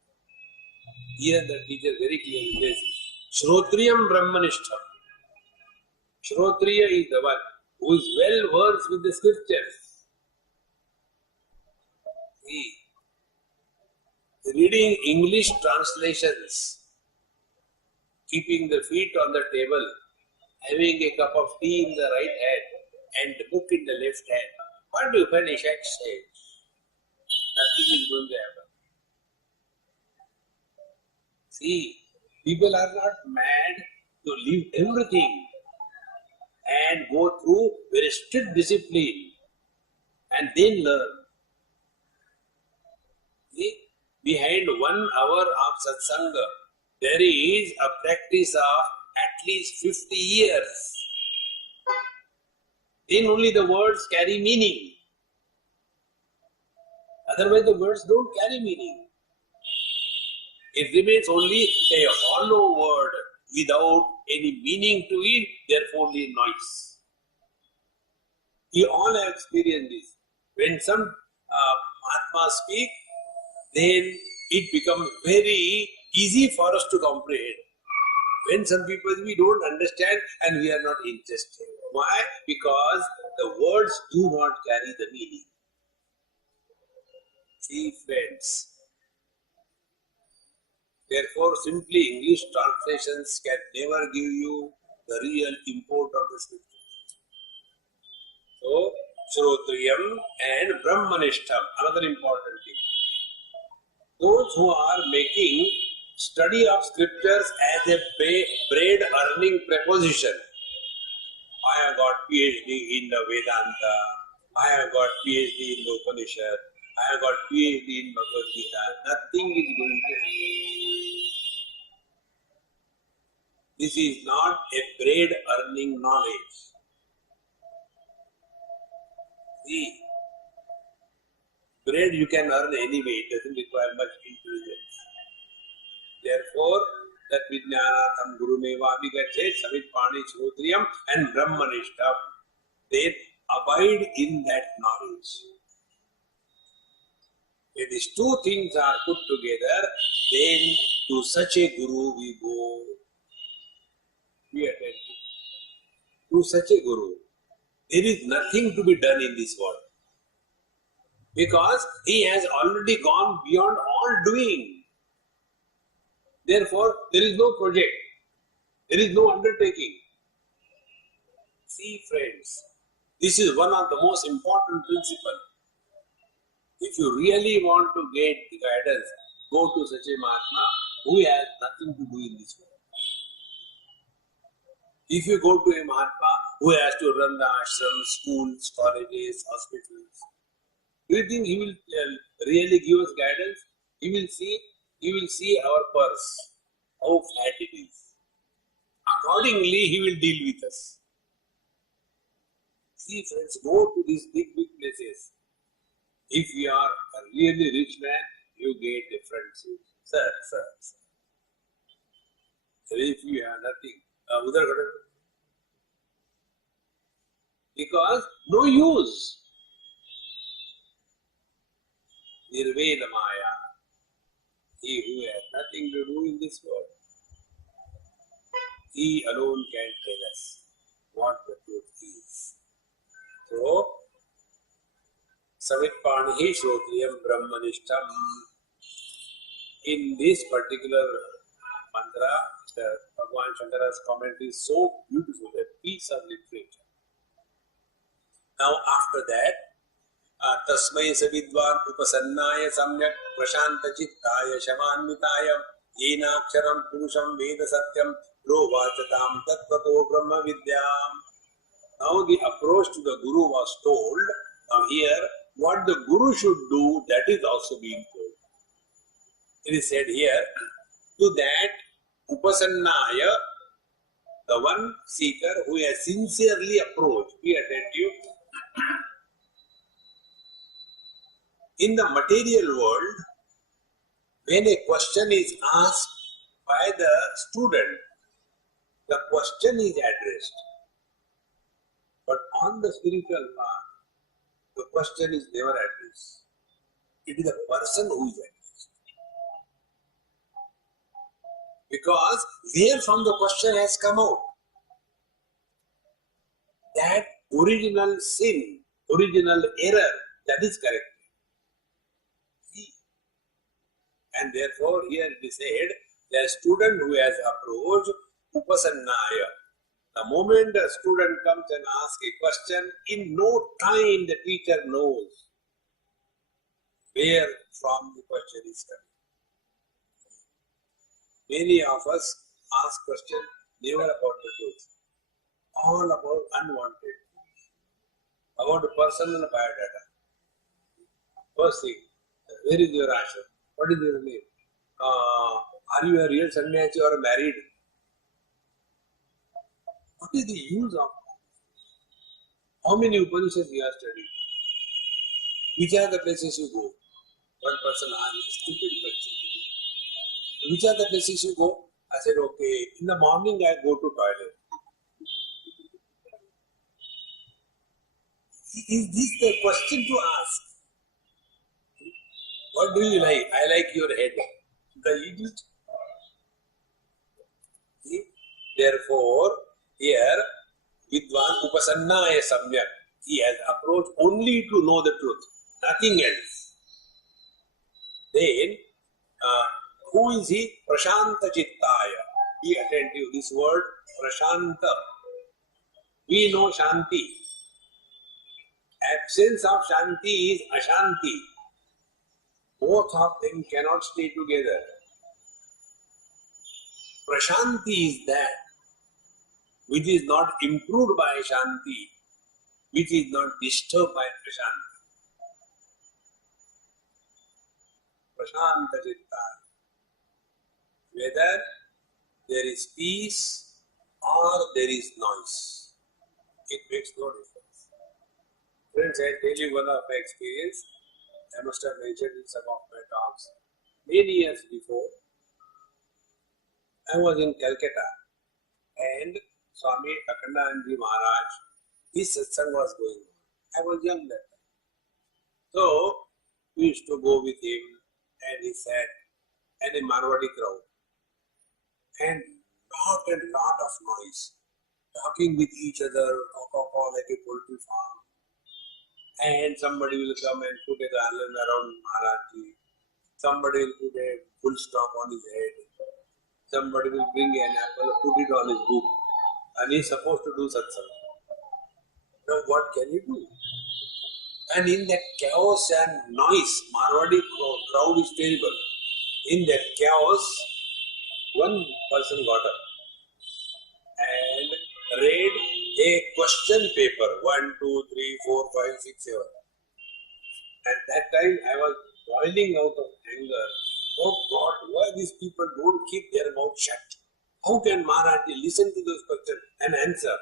Here the teacher very clearly says, Shrotriyam Brahmanishtham. Shrotriya is the one who is well versed with the scriptures. See, reading English translations, keeping the feet on the table, having a cup of tea in the right hand and the book in the left hand. What do Upanishad say? Nothing is going to happen. See, people are not mad to leave everything and go through very strict discipline and then learn. See, behind 1 hour of satsanga, there is a practice of at least 50 years. Then only the words carry meaning. Otherwise the words don't carry meaning. It remains only a hollow word without any meaning to it, therefore only noise. We all have experienced this. When some Mahatmas speak, then it becomes very easy for us to comprehend. When some people we don't understand and we are not interested. Why? Because the words do not carry the meaning. See, friends. Therefore, simply English translations can never give you the real import of the scripture. So, Shrotriyam and Brahmanishtham, another important thing. Those who are making study of scriptures as a bread earning preposition. I have got PhD in the Vedanta. I have got PhD in the Upanishad. I have got PhD in Bhagavad Gita. Nothing is going to happen. This is not a bread earning knowledge. See, bread you can earn anyway, it doesn't require much intelligence. Therefore, that Vijnanatham Gurumeva Vigachet Savit Pani Shrotriyam and Brahmanishtam, they abide in that knowledge. If these two things are put together, then to such a Guru we go. Be attentive. To such a Guru, there is nothing to be done in this world. Because he has already gone beyond all doing. Therefore, there is no project. There is no undertaking. See, friends, this is one of the most important principles. If you really want to get guidance, go to such a Mahatma who has nothing to do in this world. If you go to a Mahatma who has to run the ashrams, schools, colleges, hospitals, do you think he will really give us guidance? He will see our purse, how flat it is. Accordingly, he will deal with us. See, friends, go to these big places. If you are a really rich man, you get different suits. Sir. If you have nothing, because no use. Nirveda Maya, he who has nothing to do in this world, he alone can tell us what the truth is. So, Savitpanihi Shrotriyam Brahmanishtam. In this particular mantra, Bhagavan Shankara's commentary is so beautiful, a piece of literature. Now, after that, Tasmai Savidvan Upasannaya Samyak Prashanta Chittaya Shamanmitaya Yenaksharam Purusham Veda Satyam Rovachatam Tattvato Brahma Vidyam. Now the approach to the Guru was told. Now here, what the Guru should do, that is also being told. It is said here, to that Upasannaya, the one seeker who has sincerely approached, be attentive. In the material world, when a question is asked by the student, the question is addressed. But on the spiritual path, the question is never addressed. It is the person who is addressed. Because where from the question has come out, that original sin, original error, that is correct. And therefore, here it is said, the student who has approached Upasannaya. The moment the student comes and asks a question, in no time the teacher knows where from the question is coming. Many of us ask questions never about the truth, all about unwanted, about personal biodata. First thing, where is your ashram? What is your name? Are you a real sannyasi or married? What is the use of that? How many Upanishads you have studied? Which are the places you go? One person asked, stupid question. Which are the places you go? I said, okay, in the morning I go to toilet. Is this the question to ask? What do you like? I like your head. The idiot. See? Therefore, here, Vidwan Upasannaya Samyak, he has approached only to know the truth, nothing else. Then, who is he? Prashanta Chittaya. Be attentive, this word, Prashanta. We know Shanti. Absence of Shanti is Ashanti. Both of them cannot stay together. Prashanti is that which is not improved by Shanti, which is not disturbed by Prashanti. Prashanta Chittaya. Whether there is peace or there is noise, it makes no difference. Friends, I tell you one of my experience. I must have mentioned in some of my talks. Many years before, I was in Calcutta and Swami Akhandanand Maharaj, his satsang was going on. I was young then. So, we used to go with him and he sat in a Marwadi crowd and lot of noise, talking with each other, like a poultry farm. And somebody will come and put a garland around Maharajji. Somebody will put a full stop on his head. Somebody will bring an apple, put it on his book. And he is supposed to do satsang. Now what can he do? And in that chaos and noise, Marwadi crowd is terrible. In that chaos, one person got up and read a question paper 1, 2, 3, 4, 5, 6, 7. At that time I was boiling out of anger. Oh God, why these people don't keep their mouth shut? How can Maharaj listen to those questions and answer?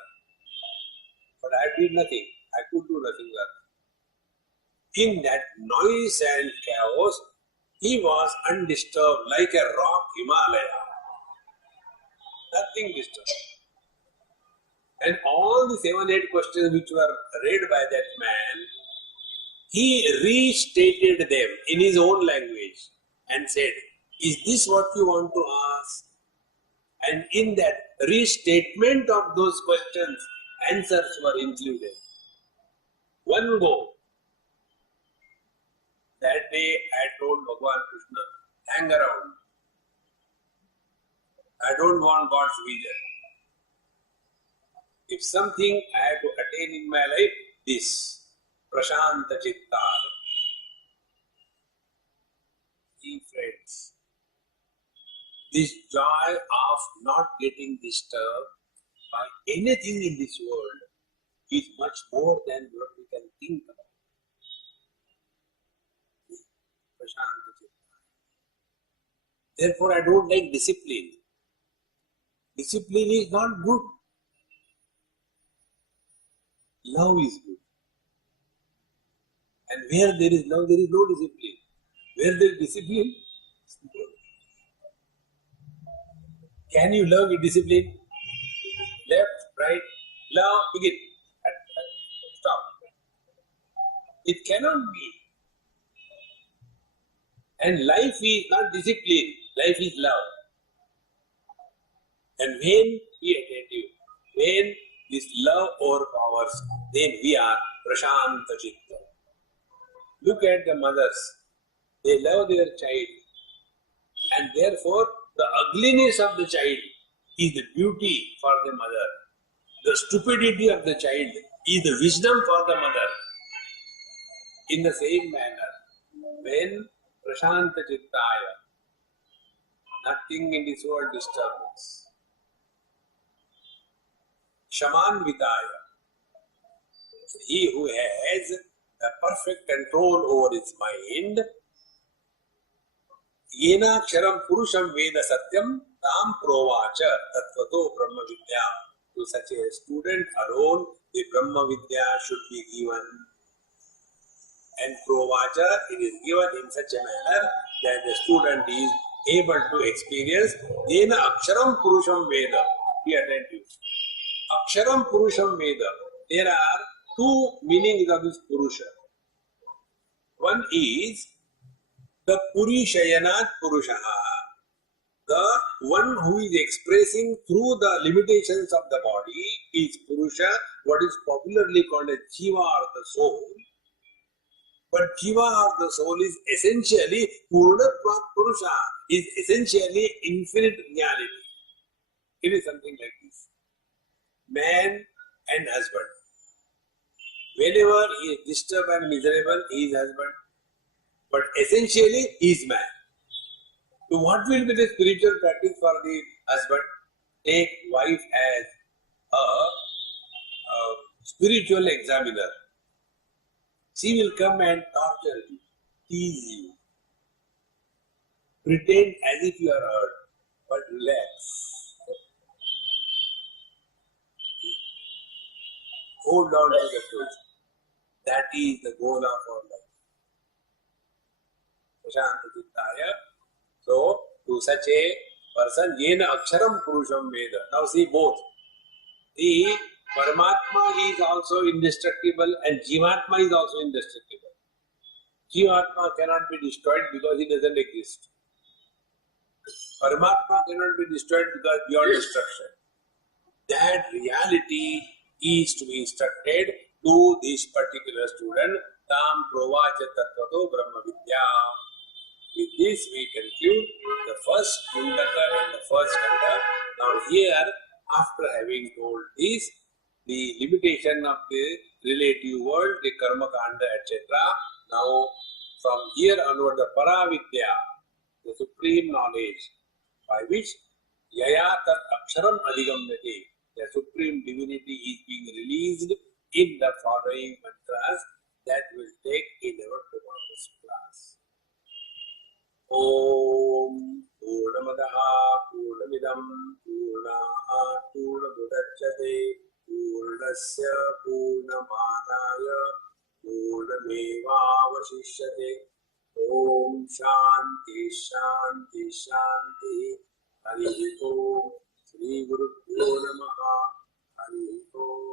But I did nothing. I could do nothing else. In that noise and chaos, he was undisturbed like a rock Himalaya. Nothing disturbed. And all the 7, 8 questions which were read by that man, he restated them in his own language and said, is this what you want to ask? And in that restatement of those questions, answers were included. One go. That day I told Bhagavan Krishna, hang around. I don't want God's vision. If something I have to attain in my life, this Prashanta Chittaya. Dear friends, this joy of not getting disturbed by anything in this world is much more than what we can think about. Prashanta Chittaya. Therefore, I don't like discipline. Discipline is not good. Love is good. And where there is love, there is no discipline. Where there is discipline, can you love with discipline? Left, right, love, begin. Stop. It cannot be. And life is not discipline, life is love. And when we are attentive, when this love overpowers, then we are Prashanta Chitta. Look at the mothers. They love their child. And therefore, the ugliness of the child is the beauty for the mother. The stupidity of the child is the wisdom for the mother. In the same manner, when Prashanta Chittaya, nothing in this world disturbs us. Shaman Vidaya, he who has a perfect control over his mind, Yena Ksharam Purusham Veda Satyam Tam Provacha Tattvato Brahma Vidya. To such a student alone, the Brahma Vidya should be given. And Provacha, it is given in such a manner that the student is able to experience Yena Aksharam Purusham Veda. Be attentive. Aksharam Purusham Veda. There are 2 meanings of this Purusha. One is the Purishayanat Purushaha, the one who is expressing through the limitations of the body is Purusha, what is popularly called as Jiva or the soul. But Jiva or the soul is essentially Purnatva Purusha, is essentially infinite reality. It is something like this. Man and husband. Whenever he is disturbed and miserable, he is husband. But essentially, he is man. So what will be the spiritual practice for the husband? Take wife as a spiritual examiner. She will come and torture you, tease you. Pretend as if you are hurt, but relax. Hold on to the truth. That is the goal of our life. Prashantatittaya. So, to such a person, yena aksharam purusham veda. Now see both. The Paramatma is also indestructible and Jivatma is also indestructible. Jivatma cannot be destroyed because he doesn't exist. Paramatma cannot be destroyed because beyond destruction. That reality is to be instructed to this particular student. Tam provacha tattvato brahma vidya. With this we conclude the first kundaka and the first kanda. Now here, after having told this, the limitation of the relative world, the karma kanda, etc. Now from here onward, the paravidya, the supreme knowledge, by which yaya tat aksharam adhigamyate, the supreme divinity is being released in the following mantras that will take in our tomorrow's class. Om Purnamadaഃ Purnamidam Purnaః Purnamudachyate Purnasya Purnamadaya Purnamevavashishyate. Om Shanti Shanti Shanti. Hari Om. Shri Gurubhyo Namaha. Hari Om.